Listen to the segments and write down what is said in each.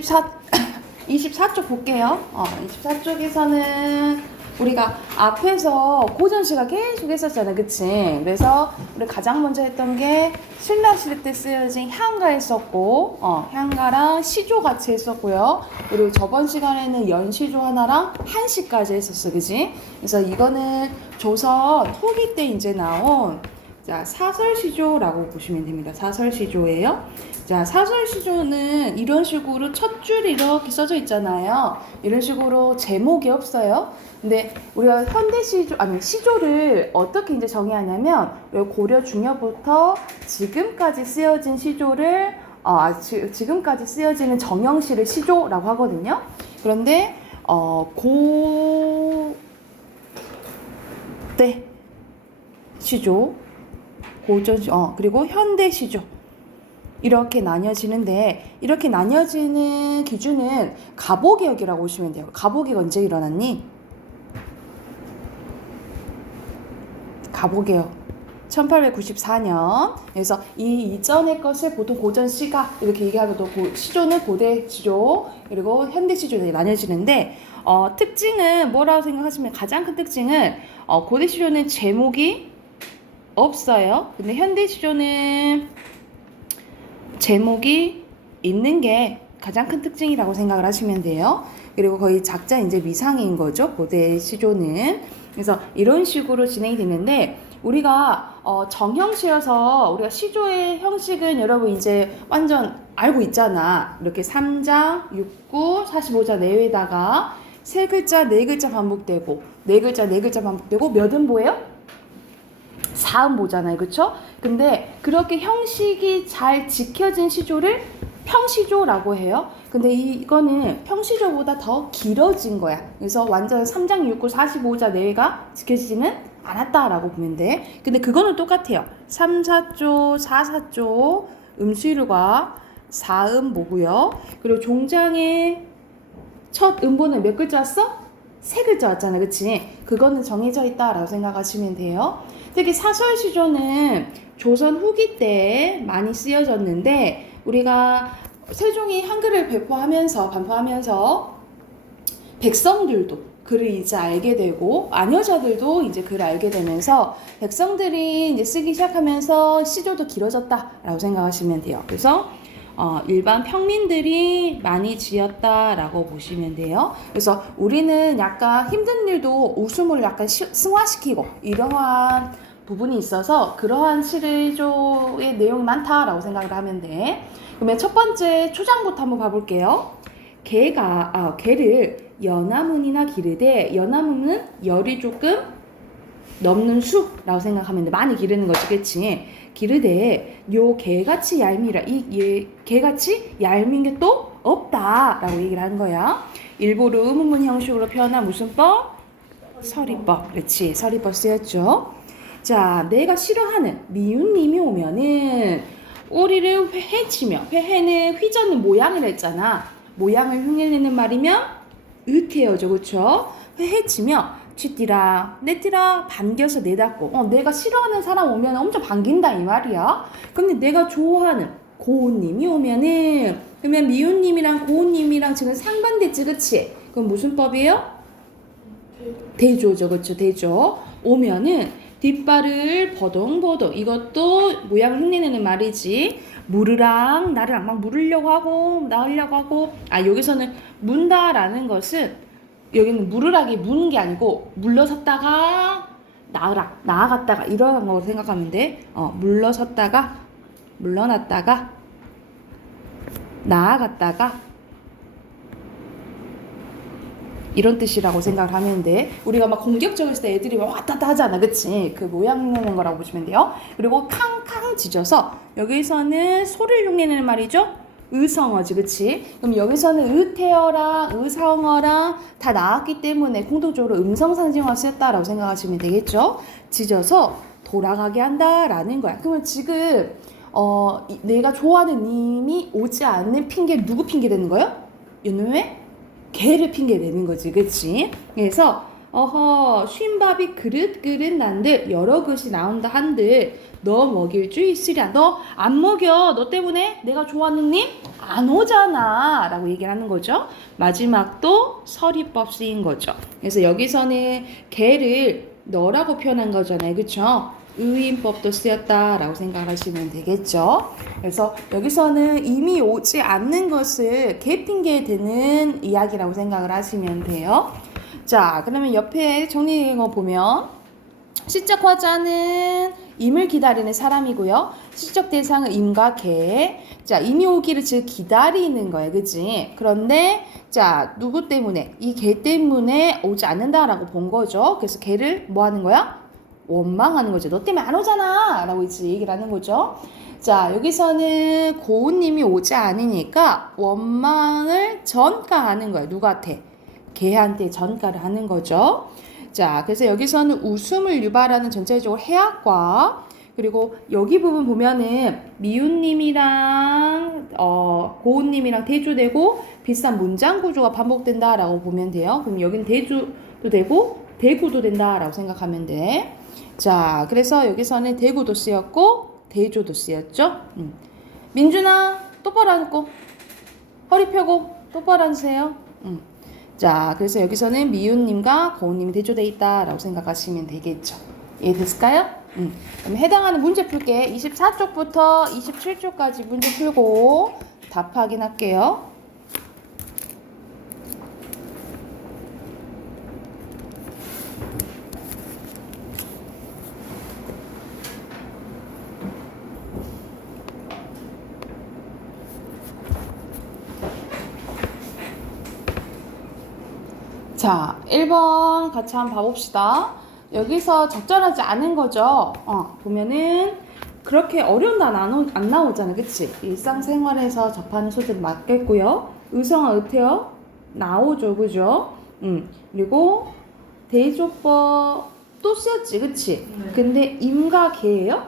24쪽 볼게요. 24쪽에서는 우리가 앞에서 고전시가 계속 했었잖아, 그치? 그래서 우리 가장 먼저 했던 게 신라시대 때 쓰여진 향가 했었고, 향가랑 시조 같이 했었고요. 그리고 저번 시간에는 연시조 하나랑 한시까지 했었어, 그치? 그래서 이거는 조선 후기 때 이제 나온 자, 사설시조라고 보시면 됩니다. 사설시조예요. 자, 사설시조는 이런 식으로 첫 줄이 이렇게 써져 있잖아요. 이런 식으로 제목이 없어요. 근데 우리가 현대시조, 아니, 시조를 어떻게 이제 정의하냐면, 고려 중엽부터 지금까지 쓰여진 시조를, 지금까지 쓰여지는 정형시를 시조라고 하거든요. 그런데, 고대 시조, 고전, 그리고 현대 시조. 이렇게 나뉘어지는데, 이렇게 나뉘어지는 기준은 가보개혁이라고 보시면 돼요. 가보개혁 언제 일어났니? 가보개혁 1894년. 그래서 이 이전의 것을 보통 고전시가 이렇게 얘기하고도 시조는 고대 시조 그리고 현대 시조로 나뉘어지는데, 특징은 뭐라고 생각하시면 가장 큰 특징은 고대 시조는 제목이 없어요. 근데 현대 시조는 제목이 있는 게 가장 큰 특징이라고 생각을 하시면 돼요. 그리고 거의 작자 이제 미상인 거죠, 고대 시조는. 그래서 이런 식으로 진행이 되는데, 우리가 정형시여서 우리가 시조의 형식은 여러분 이제 완전 알고 있잖아. 이렇게 3장, 6구, 45자 내외다가 세 글자, 네 글자 반복되고, 네 글자, 네 글자 반복되고, 몇 음보예요? 4음보잖아요, 그쵸? 근데 그렇게 형식이 잘 지켜진 시조를 평시조라고 해요. 근데 이거는 평시조보다 더 길어진 거야. 그래서 완전 3장 6구 45자 내외가 지켜지지는 않았다라고 보면 돼. 근데 그거는 똑같아요. 3, 4조, 4, 4조 음수일과 4음보고요. 그리고 종장의 첫 음보는 몇 글자 왔어? 세 글자 왔잖아, 그치? 그거는 정해져 있다라고 생각하시면 돼요. 특히 사설시조는 조선 후기 때 많이 쓰여졌는데, 우리가 세종이 한글을 반포하면서 백성들도 글을 이제 알게 되고 아녀자들도 이제 글을 알게 되면서 백성들이 이제 쓰기 시작하면서 시조도 길어졌다라고 생각하시면 돼요. 그래서 일반 평민들이 많이 지었다라고 보시면 돼요. 그래서 우리는 약간 힘든 일도 웃음으로 약간 승화시키고 이러한 부분이 있어서 그러한 시조의 내용이 많다라고 생각을 하면 돼. 그러면 첫 번째 초장부터 한번 봐볼게요. 개를 연화문이나 기르되, 연화문은 열이 조금 넘는 수라고 생각하면 돼. 많이 기르는 거지, 그치? 기르되 요 개같이 얄미라, 개같이 얄민 게 또 없다라고 얘기를 하는 거야. 일부러 의문문 형식으로 표현한 문법 서리법, 그렇지? 서리법 쓰였죠. 자, 내가 싫어하는 미운님이 오면은 우리를 해치며, 회는 휘젓는 모양을 했잖아. 모양을 흉내내는 말이면 으태어죠, 그쵸? 해치며 쥐띠라 내띠라 반겨서 내닫고, 내가 싫어하는 사람 오면 엄청 반긴다 이 말이야. 근데 내가 좋아하는 고운님이 오면은, 그러면 미운님이랑 고운님이랑 지금 상반됐지, 그치? 그럼 무슨 법이에요? 대조죠, 그쵸? 대조. 오면은 뒷발을 버동버동, 이것도 모양을 흉내내는 말이지. 물으랑 나를 막 물으려고 하고 나으려고 하고, 여기서는 문다라는 것은, 여기는 물으락이 무는 게 아니고 물러섰다가 나으락, 나아갔다가 이런 거 생각하면 돼. 물러섰다가 물러났다가 나아갔다가 이런 뜻이라고 생각을 하면 돼. 우리가 막 공격적일 때 애들이 막 왔다 갔다 하잖아, 그치? 그 모양 흉내내는 거라고 보시면 돼요. 그리고 캉캉 짖어서, 여기서는 소리를 흉내내는 말이죠. 의성어지, 그치? 그럼 여기서는 의태어랑 의성어랑 다 나왔기 때문에 공통적으로 음성상징어가 쓰였다라고 생각하시면 되겠죠? 짖어서 돌아가게 한다라는 거야. 그러면 지금 내가 좋아하는 님이 오지 않는 핑계, 누구 핑계 되는 거예요? 이놈의 개를 핑계 내는 거지, 그치? 그래서 어허 쉰밥이 그릇 난들 여러 그릇이 나온다 한들 너 먹일 줄 있으랴. 너 안 먹여. 너 때문에 내가 좋아하는 님 안 오잖아 라고 얘기를 하는 거죠. 마지막도 서리법 쓰인 거죠. 그래서 여기서는 개를 너라고 표현한 거잖아요. 그쵸? 의인법도 쓰였다라고 생각하시면 되겠죠. 그래서 여기서는 이미 오지 않는 것을 개핑계 드는 이야기라고 생각을 하시면 돼요. 자, 그러면 옆에 정리된 거 보면 시적 화자는 임을 기다리는 사람이고요. 시적 대상은 임과 개. 자, 임이 오기를 즉 기다리는 거예요. 그치? 그런데 자, 누구 때문에? 이 개 때문에 오지 않는다라고 본 거죠. 그래서 개를 뭐 하는 거야? 원망하는 거죠. 너 때문에 안 오잖아 라고 이제 얘기를 하는 거죠. 자, 여기서는 고운님이 오지 않으니까 원망을 전가하는 거예요. 누구한테? 개한테 전가를 하는 거죠. 자, 그래서 여기서는 웃음을 유발하는 전체적으로 해악과 그리고 여기 부분 보면은 미운님이랑 고운님이랑 대조되고 비슷한 문장 구조가 반복된다라고 보면 돼요. 그럼 여기는 대조도 되고 대구도 된다라고 생각하면 돼. 자, 그래서 여기서는 대구도 쓰였고 대조도 쓰였죠. 민준아 똑바로 앉고 허리 펴고 똑바로 앉으세요. 자, 그래서 여기서는 미운님과 고운님이 대조되어 있다라고 생각하시면 되겠죠. 이해됐을까요? 그럼 해당하는 문제 풀게. 24쪽부터 27쪽까지 문제 풀고 답 확인할게요. 자, 1번 같이 한번 봐봅시다. 여기서 적절하지 않은 거죠. 보면은 그렇게 어려운 단어 안 나오잖아. 그치? 일상생활에서 접하는 소들 맞겠고요. 의성어, 의태어 나오죠. 그죠? 그리고 대조법 또 쓰였지. 그치? 네. 근데 임과 개예요?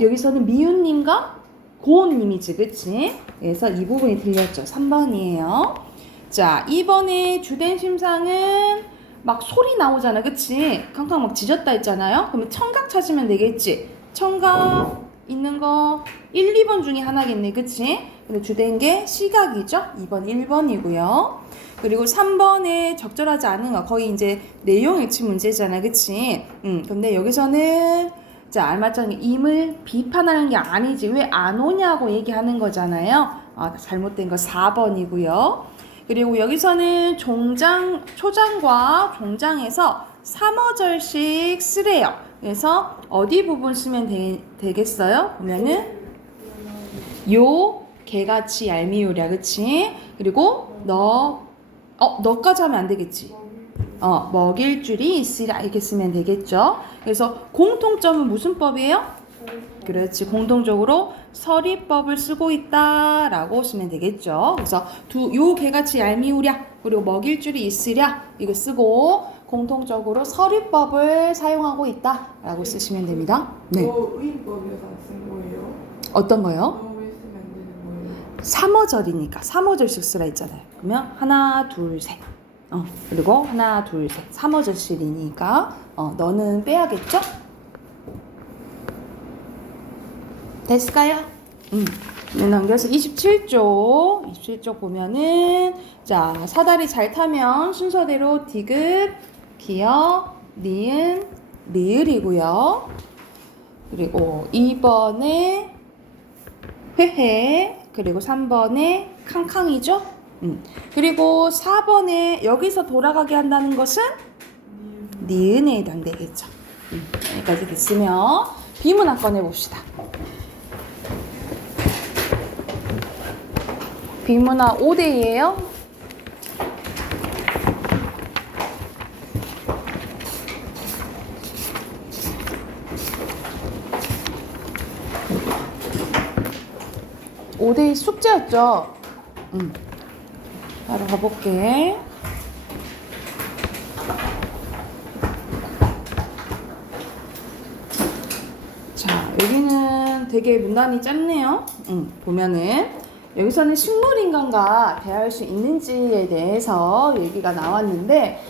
여기서는 미운님과 고운님이지. 그치? 그래서 이 부분이 틀렸죠. 3번이에요. 자, 2번의 주된 심상은 막 소리 나오잖아. 그치? 康康 막 짖었다 했잖아요. 그러면 청각 찾으면 되겠지. 청각 있는 거 1, 2번 중에 하나겠네. 그치? 근데 주된 게 시각이죠. 2번, 1번이고요. 그리고 3번에 적절하지 않은 거 거의 이제 내용 일치 문제잖아. 그치? 근데 여기서는 자, 알맞장에 임을 비판하는 게 아니지. 왜 안 오냐고 얘기하는 거잖아요. 잘못된 거 4번이고요. 그리고 여기서는 초장과 종장에서 3어절씩 쓰래요. 그래서 어디 부분 쓰면 되겠어요? 보면은 요 개같이 얄미우랴. 그치? 그리고 너까지 하면 안 되겠지. 먹일 줄이 있으랴 이렇게 쓰면 되겠죠. 그래서 공통점은 무슨 법이에요? 그렇지. 공통적으로 서리법을 쓰고 있다라고 쓰면 되겠죠. 그래서 요 개같이 얄미우랴 그리고 먹일 줄이 있으랴 이거 쓰고 공통적으로 서리법을 사용하고 있다라고 쓰시면 됩니다. 네. 의인법에서 쓴 거예요? 어떤 거요? 왜 쓰면 안 되는 거예요? 3어절이니까 3어절씩 쓰라 했잖아요. 그러면 하나 둘 셋. 그리고 하나 둘 셋. 3어절씩이니까 너는 빼야겠죠? 됐을까요? 네, 넘겨서 27쪽 보면은 자 사다리 잘 타면 순서대로 디귿, 기역, 니은, 리을이고요. 그리고 2번에 회회 그리고 3번에 캉캉이죠. 그리고 4번에 여기서 돌아가게 한다는 것은 니은에 해당되겠죠. 여기까지 됐으면 비문학 꺼내봅시다. 비문학 5대이에요. (5대2) 숙제였죠? 바로 가볼게. 자, 여기는 되게 문단이 짧네요. 보면은 여기서는 식물인간과 대할 수 있는지에 대해서 얘기가 나왔는데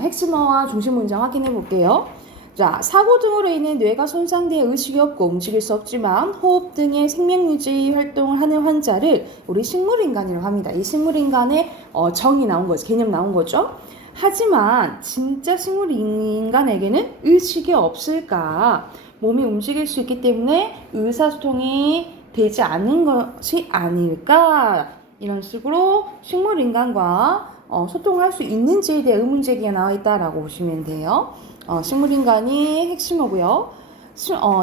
핵심어와 중심 문장 확인해 볼게요. 자, 사고 등으로 인해 뇌가 손상돼 의식이 없고 움직일 수 없지만 호흡 등의 생명유지 활동을 하는 환자를 우리 식물인간이라고 합니다. 이 식물인간의 정의 나온 거죠. 개념 나온 거죠. 하지만 진짜 식물인간에게는 의식이 없을까? 몸이 움직일 수 있기 때문에 의사소통이 되지 않는 것이 아닐까? 이런 식으로 식물인간과 소통할 수 있는지에 대해 의문제기가 나와 있다라고 보시면 돼요. 식물인간이 핵심어고요.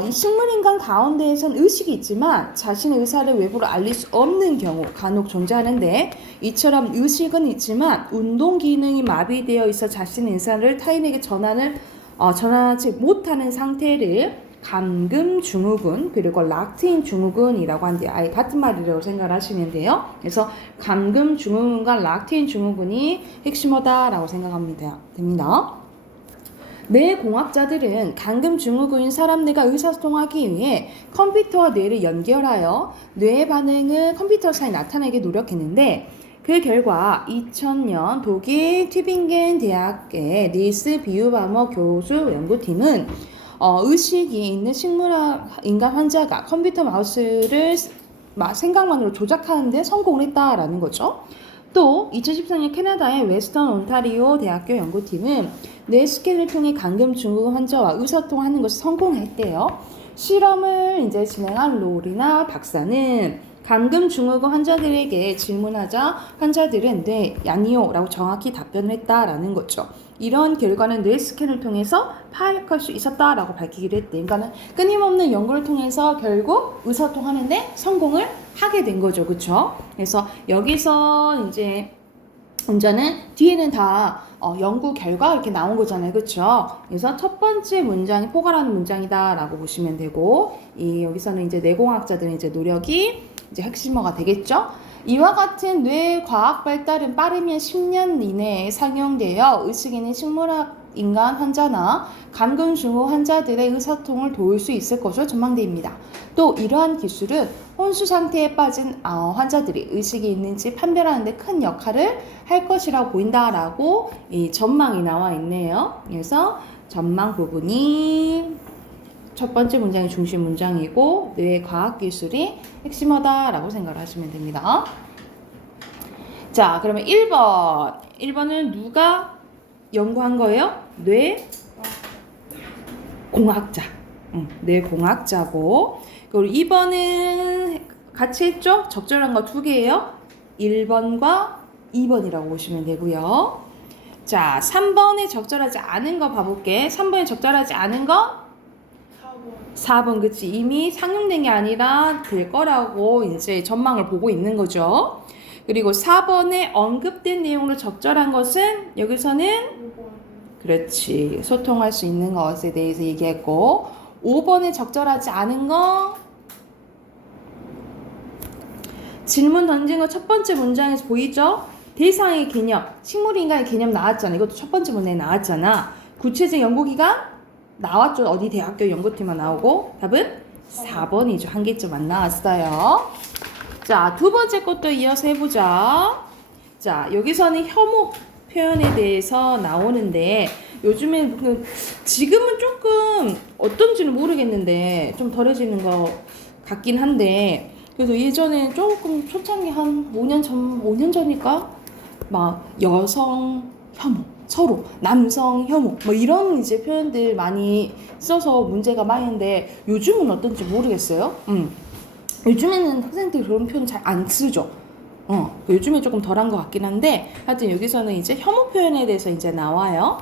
이 식물인간 가운데에선 의식이 있지만 자신의 의사를 외부로 알릴 수 없는 경우 간혹 존재하는데, 이처럼 의식은 있지만 운동 기능이 마비되어 있어 자신의 의사를 타인에게 전하지 못하는 상태를 감금 증후군, 그리고 락트인 증후군이라고 하는데 아예 같은 말이라고 생각하시면 돼요. 그래서 감금 증후군과 락트인 증후군이 핵심어다라고 생각합니다. 됩니다. 뇌공학자들은 감금 증후군인 사람 뇌가 의사소통하기 위해 컴퓨터와 뇌를 연결하여 뇌의 반응을 컴퓨터상에 나타내게 노력했는데, 그 결과 2000년 독일 튜빙겐 대학의 닐스 비유바머 교수 연구팀은 의식이 있는 식물인간 환자가 컴퓨터 마우스를 생각만으로 조작하는데 성공을 했다라는 거죠. 또 2014년 캐나다의 웨스턴 온타리오 대학교 연구팀은 뇌 스캔을 통해 감금 증후군 환자와 의사소통하는 것에 성공했대요. 실험을 이제 진행한 로리나 박사는 감금 증후군 환자들에게 질문하자 환자들은 네, 아니요 라고 정확히 답변을 했다라는 거죠. 이런 결과는 뇌 스캔을 통해서 파악할 수 있었다라고 밝히기도 했대. 그러니까는 끊임없는 연구를 통해서 결국 의사소통하는데 성공을 하게 된 거죠. 그쵸? 그래서 여기서 이제 문제는 뒤에는 다 연구 결과 이렇게 나온 거잖아요. 그쵸? 그래서 첫 번째 문장이 포괄하는 문장이다 라고 보시면 되고, 여기서는 이제 뇌공학자들의 이제 노력이 이제 핵심어가 되겠죠? 이와 같은 뇌 과학 발달은 빠르면 10년 이내에 상용되어 의식 있는 식물인간 환자나 감금 증후 환자들의 의사소통을 도울 수 있을 것으로 전망됩니다. 또 이러한 기술은 혼수 상태에 빠진 환자들이 의식이 있는지 판별하는 데 큰 역할을 할 것이라고 보인다라고 이 전망이 나와 있네요. 그래서 전망 부분이 첫 번째 문장이 중심 문장이고 뇌 과학 기술이 핵심어다라고 생각을 하시면 됩니다. 자, 그러면 1번. 1번은 누가 연구한 거예요? 뇌 공학자. 뇌 공학자고. 그리고 2번은 같이 했죠? 적절한 거 2개예요. 1번과 2번이라고 보시면 되고요. 자, 3번에 적절하지 않은 거 봐볼게. 3번에 적절하지 않은 거 4번. 그치? 이미 상용된 게 아니라 될 거라고 이제 전망을 보고 있는 거죠. 그리고 4번에 언급된 내용으로 적절한 것은 여기서는 그렇지, 소통할 수 있는 것에 대해서 얘기했고, 5번에 적절하지 않은 거 질문 던진 거 첫 번째 문장에서 보이죠? 대상의 개념, 식물인간의 개념 나왔잖아. 이것도 첫 번째 문장에 나왔잖아. 구체적 연구기관 나왔죠. 어디 대학교 연구팀만 나오고. 답은 4번이죠. 한 개쯤 안 나왔어요. 자, 두 번째 것도 이어서 해보자. 자, 여기서는 혐오 표현에 대해서 나오는데, 요즘에 지금은 조금 어떤지는 모르겠는데 좀 덜해지는 것 같긴 한데, 그래서 예전에 조금 초창기 한 5년 전일까? 막 여성 혐오, 서로 남성 혐오 뭐 이런 이제 표현들 많이 써서 문제가 많은데, 요즘은 어떤지 모르겠어요. 요즘에는 학생들이 그런 표현 잘 안 쓰죠. 요즘에 조금 덜한 것 같긴 한데, 하여튼 여기서는 이제 혐오 표현에 대해서 이제 나와요.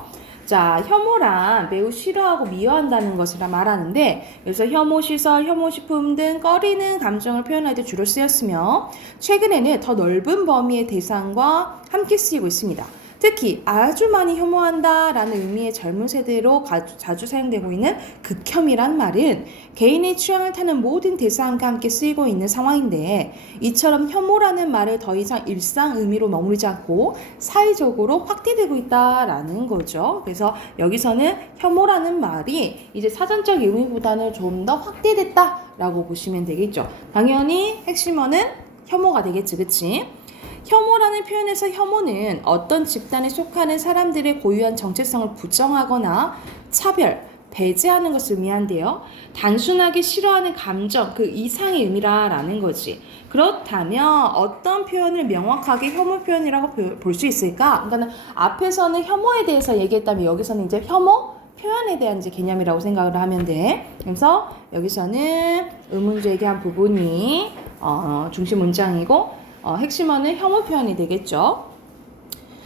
자, 혐오란 매우 싫어하고 미워한다는 것을 말하는데, 그래서 혐오 시설, 혐오 식품 등 꺼리는 감정을 표현할 때 주로 쓰였으며, 최근에는 더 넓은 범위의 대상과 함께 쓰이고 있습니다. 특히 아주 많이 혐오한다 라는 의미의 젊은 세대로 자주 사용되고 있는 극혐이란 말은 개인의 취향을 타는 모든 대상과 함께 쓰이고 있는 상황인데, 이처럼 혐오라는 말을 더 이상 일상 의미로 머무르지 않고 사회적으로 확대되고 있다라는 거죠. 그래서 여기서는 혐오라는 말이 이제 사전적 의미보다는 좀 더 확대됐다라고 보시면 되겠죠. 당연히 핵심어는 혐오가 되겠지, 그치? 혐오라는 표현에서 혐오는 어떤 집단에 속하는 사람들의 고유한 정체성을 부정하거나 차별, 배제하는 것을 의미한대요. 단순하게 싫어하는 감정, 그 이상의 의미라는 거지. 그렇다면 어떤 표현을 명확하게 혐오 표현이라고 볼 수 있을까? 그러니까 앞에서는 혐오에 대해서 얘기했다면 여기서는 이제 혐오 표현에 대한 이제 개념이라고 생각을 하면 돼. 그래서 여기서는 의문조 얘기한 부분이 중심 문장이고 핵심어는 혐오 표현이 되겠죠.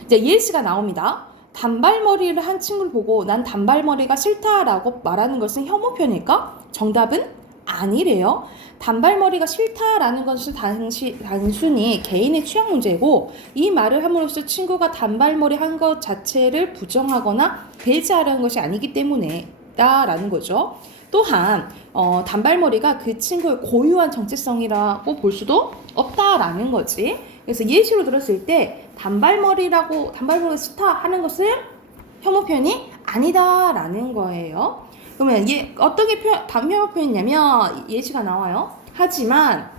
이제 예시가 나옵니다. 단발머리를 한 친구를 보고 난 단발머리가 싫다라고 말하는 것은 혐오 표현일까? 정답은 아니래요. 단발머리가 싫다라는 것은 단순히 개인의 취향 문제고 이 말을 함으로써 친구가 단발머리 한 것 자체를 부정하거나 배제하려는 것이 아니기 때문에 라는 거죠. 또한 단발머리가 그 친구의 고유한 정체성이라고 볼 수도 없다라는 거지. 그래서 예시로 들었을 때 단발머리가 싫다 하는 것은 혐오 표현이 아니다라는 거예요. 그러면 어떻게 혐오 표현이냐면 예시가 나와요. 하지만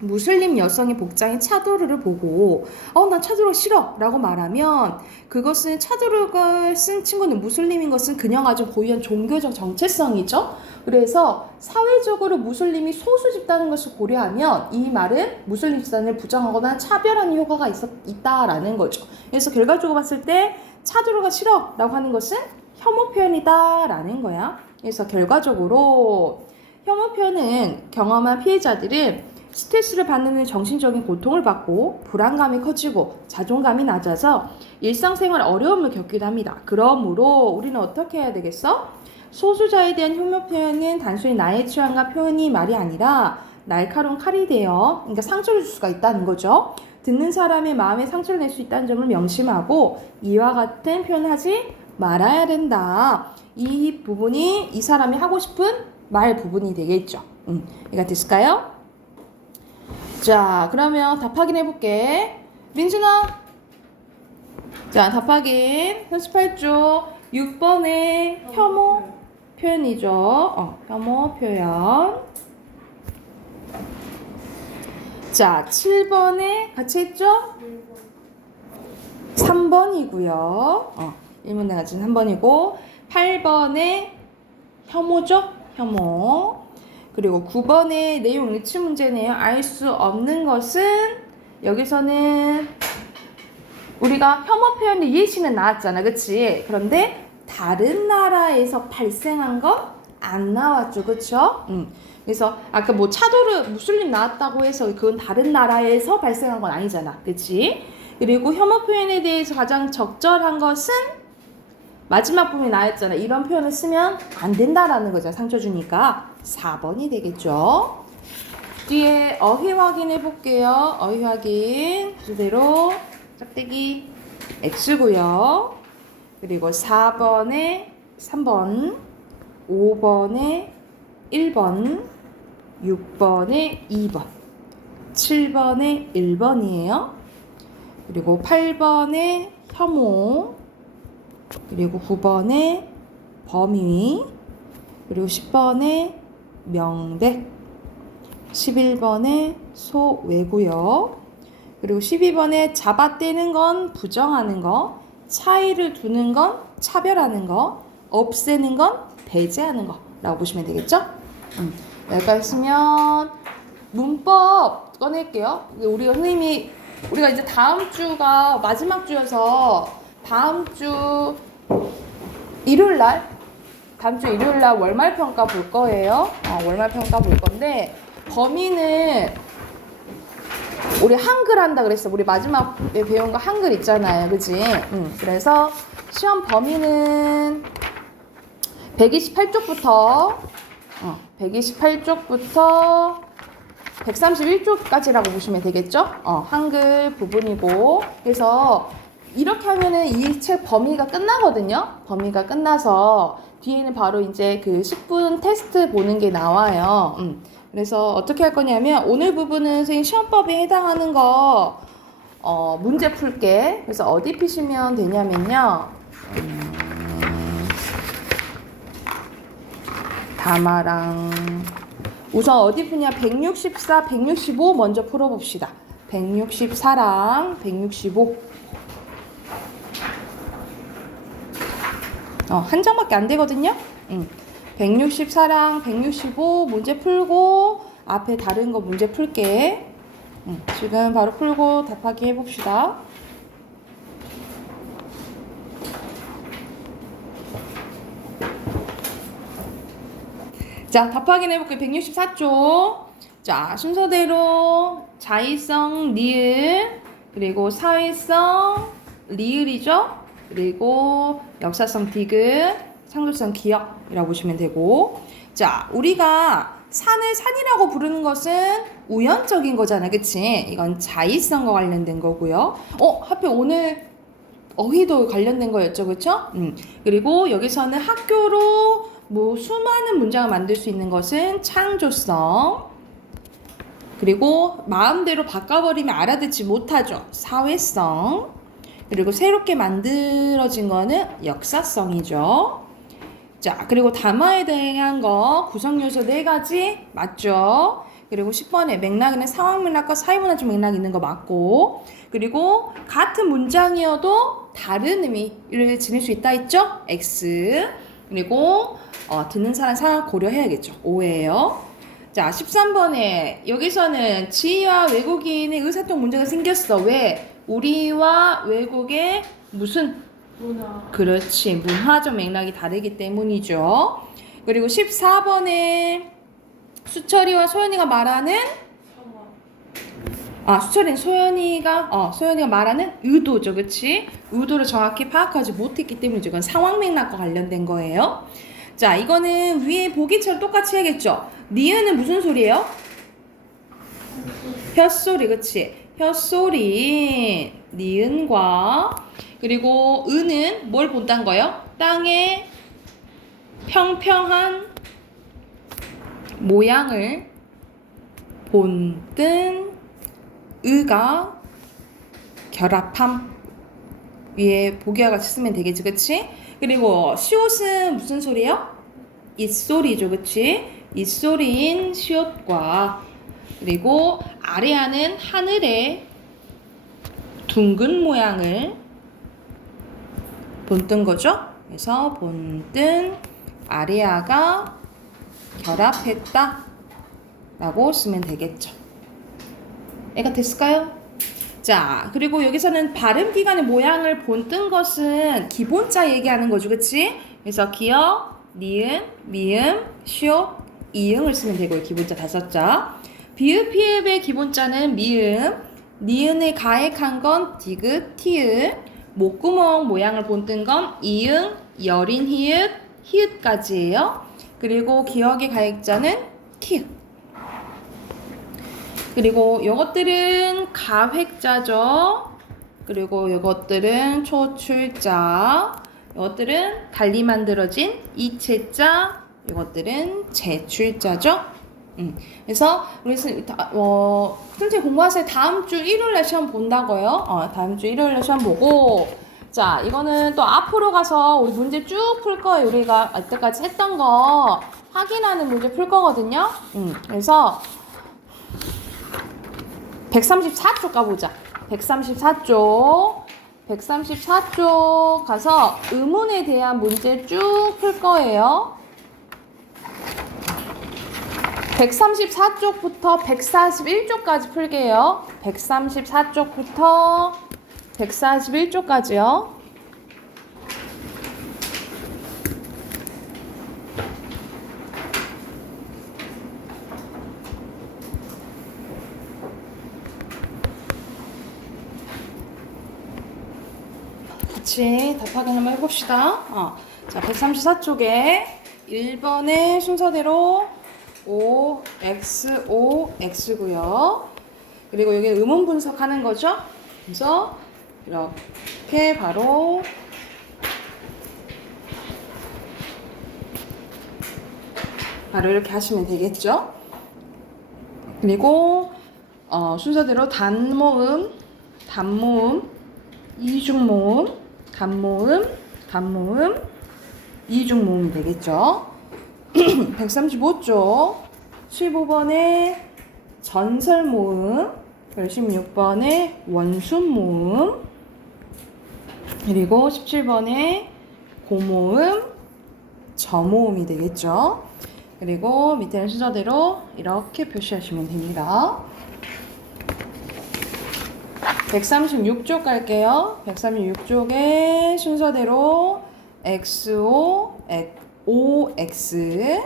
무슬림 여성의 복장인 차도르를 보고 난 차도르가 싫어 라고 말하면 그것은 차도르가 쓴 친구는 무슬림인 것은 그녀가 좀 고유한 종교적 정체성이죠. 그래서 사회적으로 무슬림이 소수 집단인 것을 고려하면 이 말은 무슬림 집단을 부정하거나 차별하는 효과가 있다라는 거죠. 그래서 결과적으로 봤을 때 차도르가 싫어 라고 하는 것은 혐오 표현이다라는 거야. 그래서 결과적으로 혐오 표현은 경험한 피해자들은 스트레스를 받는 정신적인 고통을 받고 불안감이 커지고 자존감이 낮아서 일상생활 어려움을 겪기도 합니다. 그러므로 우리는 어떻게 해야 되겠어? 소수자에 대한 혐오 표현은 단순히 나의 취향과 표현이 말이 아니라 날카로운 칼이 되어 그러니까 상처를 줄 수가 있다는 거죠. 듣는 사람의 마음에 상처를 낼 수 있다는 점을 명심하고 이와 같은 표현을 하지 말아야 된다. 이 부분이 이 사람이 하고 싶은 말 부분이 되겠죠. 이해가 됐을까요? 자, 그러면 답 확인해볼게. 민준아. 자, 답 확인. 38조 6번의 혐오 표현이죠. 혐오 표현. 자, 7번에 같이 했죠? 3번이고요. 1문에 같이 3번이고 8번에 혐오죠? 혐오. 그리고 9번의 내용 일치 문제네요. 알 수 없는 것은 여기서는 우리가 혐오 표현의 예시는 나왔잖아. 그치? 그런데 다른 나라에서 발생한 건 안 나왔죠. 그쵸? 그래서 아까 뭐 차도르 무슬림 나왔다고 해서 그건 다른 나라에서 발생한 건 아니잖아. 그치? 그리고 혐오 표현에 대해서 가장 적절한 것은 마지막 부분이 나왔잖아. 이런 표현을 쓰면 안 된다라는 거죠. 상처 주니까 4번이 되겠죠. 뒤에 어휘 확인해 볼게요. 어휘 확인 그대로 짝대기 X고요. 그리고 4번에 3번, 5번에 1번, 6번에 2번, 7번에 1번이에요. 그리고 8번에 혐오, 그리고 9번에 범위, 그리고 10번에 명백, 11번에 소외고요. 그리고 12번에 잡아떼는 건 부정하는 거, 차이를 두는 건 차별하는 거, 없애는 건 배제하는 거라고 보시면 되겠죠? 여기까지 했으면 문법 꺼낼게요. 우리가 이제 다음 주가 마지막 주여서 다음 주 일요일 날 월말 평가 볼 거예요. 월말 평가 볼 건데 범위는 우리 한글 한다 그랬어. 우리 마지막에 배운 거 한글 있잖아요. 그지? 그래서 시험 범위는 128쪽부터 131쪽까지라고 보시면 되겠죠? 한글 부분이고. 그래서 이렇게 하면은 이 책 범위가 끝나거든요. 범위가 끝나서 뒤에는 바로 이제 그 10분 테스트 보는 게 나와요. 그래서 어떻게 할 거냐면 오늘 부분은 선생님 시험법에 해당하는 거 문제 풀게. 그래서 어디 피시면 되냐면요. 담아랑 우선 어디 푸냐? 164, 165 먼저 풀어봅시다. 164랑 165. 한 장밖에 안 되거든요. 164랑 165 문제 풀고 앞에 다른 거 문제 풀게. 지금 바로 풀고 답하기 해봅시다. 자, 답 확인해볼게요. 164쪽. 자, 순서대로 자의성 니을, 그리고 사회성 리을이죠. 그리고 역사성 디귿, 상도성 기역이라고 보시면 되고. 자, 우리가 산을 산이라고 부르는 것은 우연적인 거잖아, 그치? 이건 자의성과 관련된 거고요. 하필 오늘 어휘도 관련된 거였죠, 그쵸? 그리고 여기서는 학교로 뭐 수많은 문장을 만들 수 있는 것은 창조성. 그리고 마음대로 바꿔버리면 알아듣지 못하죠. 사회성. 그리고 새롭게 만들어진 거는 역사성이죠. 자, 그리고 담화에 대한 거 구성 요소 4가지 맞죠? 그리고 10번에 맥락에는 상황 맥락과 사회문화적 맥락이 있는 거 맞고, 그리고 같은 문장이어도 다른 의미를 지닐 수 있다 했죠? X. 그리고 듣는 사람 상황 고려해야겠죠. O예요. 자, 13번에 여기서는 지와 외국인의 의사소통 문제가 생겼어. 왜? 우리와 외국의 무슨? 문화. 그렇지. 문화적 맥락이 다르기 때문이죠. 그리고 14번에 수철이와 소연이가 말하는 소연이가 말하는 의도죠. 그치? 의도를 정확히 파악하지 못했기 때문이죠. 이건 상황 맥락과 관련된 거예요. 자, 이거는 위에 보기처럼 똑같이 해야겠죠. 니은은 무슨 소리예요? 혓소리, 그치? 혓소리, 니은과, 그리고 은은 뭘 본다는 거예요? 땅의 평평한 모양을 본뜬 의가 결합함. 위에 보기와 같이 쓰면 되겠지, 그치? 그리고 시옷은 무슨 소리예요? 입소리죠, 그치? 입소리인 시옷과, 그리고 아래아는 하늘의 둥근 모양을 본뜬 거죠. 그래서 본뜬 아래아가 결합했다 라고 쓰면 되겠죠. 애가 됐을까요? 자, 그리고 여기서는 발음 기관의 모양을 본뜬 것은 기본자 얘기하는 거죠, 그치? 그래서 기역, 니은, 미음, 시옷, 이응을 쓰면 되고요. 기본자 5자. 비읍, 피읍의 기본자는 미음, 니은을 가액한 건 디귿, 티읕, 목구멍 모양을 본뜬 건 이응, 여린 히읗, 히읗까지예요. 그리고 기역의 가액자는 티읕. 그리고 요것들은 가획자죠. 그리고 요것들은 초출자. 요것들은 달리 만들어진 이체자. 요것들은 제출자죠. 그래서 우리 선생님 공부하세요. 다음 주 일요일에 시험 본다고요. 다음 주 일요일에 시험 보고, 자, 이거는 또 앞으로 가서 우리 문제 쭉 풀 거예요. 우리가 이때까지 했던 거 확인하는 문제 풀 거거든요. 그래서 134쪽 가보자. 134쪽 가서 의문에 대한 문제 쭉 풀 거예요. 134쪽부터 141쪽까지 풀게요. 134쪽부터 141쪽까지요. 같이 답하기 한번 해봅시다. 자, 134쪽에 1번의 순서대로 O, X, O, X고요. 그리고 여기 음운 분석하는 거죠. 그래서 이렇게 바로 이렇게 하시면 되겠죠. 그리고 순서대로 단모음, 단모음, 이중모음, 단모음, 단모음, 이중모음 되겠죠. 135쪽 15번에 전설 모음, 그리고 16번에 원순 모음, 그리고 17번에 고모음, 저모음이 되겠죠. 그리고 밑에는 순서대로 이렇게 표시하시면 됩니다. 136쪽 갈게요. 136쪽에 순서대로 XO, OX,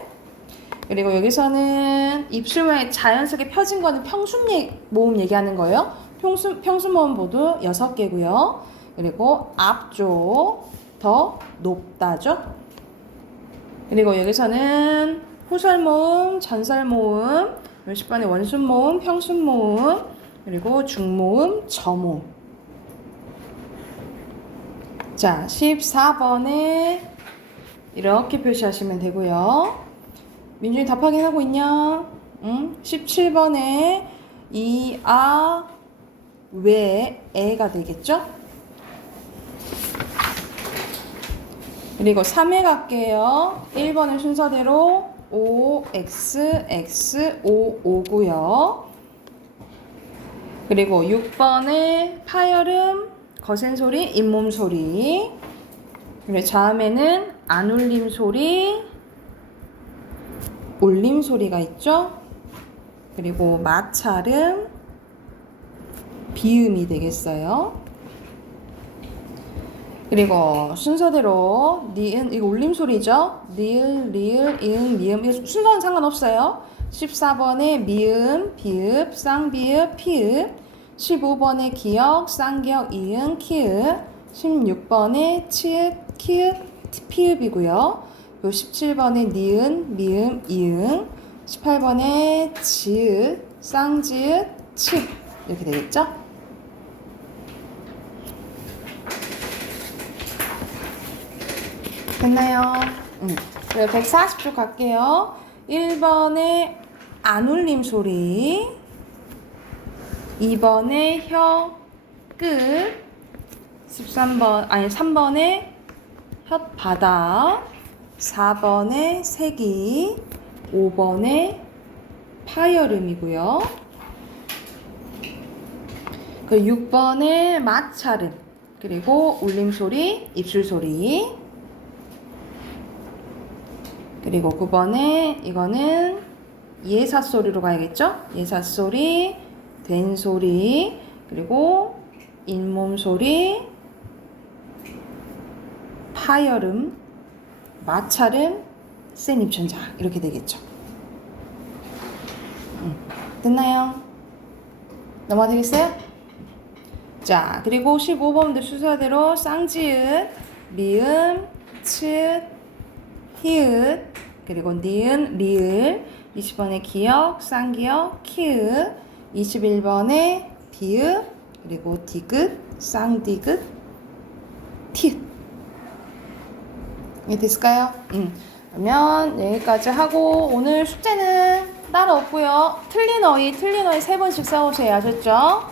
그리고 여기서는 입술 모양이 자연스럽게 펴진 거는 평순 모음 얘기하는 거예요. 평순 모음 모두 6개고요. 그리고 앞쪽 더 높다죠. 그리고 여기서는 후설 모음, 전설 모음, 10번에 원순 모음, 평순 모음, 그리고 중모음, 저모음. 자, 14번에 이렇게 표시하시면 되고요. 민준이 답 확인하고 있냐? 17번에 이, 아, 왜, 에가 되겠죠? 그리고 3회 갈게요. 1번은 순서대로 O, X, X, O, O고요. 그리고 6번에 파열음, 거센 소리, 잇몸 소리. 그리고 다음에는 안 울림 소리, 울림 소리가 있죠. 그리고 마찰음, 비음이 되겠어요. 그리고 순서대로 니은, 이거 울림 소리죠. 니을, 리을, 이응, 미음. 이거 순서는 상관없어요. 14번에 미음, 비읍, 쌍비읍, 피읍. 15번에 기역, 쌍기역, 이응, 키읔. 16번에 치읓, 키읔, 피읍이고요. 요 17번에 니은, 미음, 이응. 18번에 지읒, 쌍지읒, 칡. 이렇게 되겠죠? 됐나요? 그리고 140쪽 갈게요. 1번에 안 울림 소리, 2번에 혀, 끝, 3번에 혓바닥, 4번에 색이, 5번에 파열음이고요. 그리고 6번에 마찰음, 그리고 울림소리, 입술소리. 그리고 9번에 이거는 예사소리로 가야겠죠? 예사소리, 된소리, 그리고 잇몸소리, 파열음, 마찰음, 센 입천장 이렇게 되겠죠. 됐나요? 넘어가 되겠어요? 자, 그리고 15번도 순서대로 쌍지읒, 미음, 치읒, 히읗, 그리고 니은, 리을, 20번에 기역, 쌍기역, 키읔, 21번에 비읍, 그리고 디귿, 쌍디귿, 티읕. 이게 됐을까요? 그러면 여기까지 하고 오늘 숙제는 따로 없고요. 틀린 어휘 3번씩 써오세요. 아셨죠?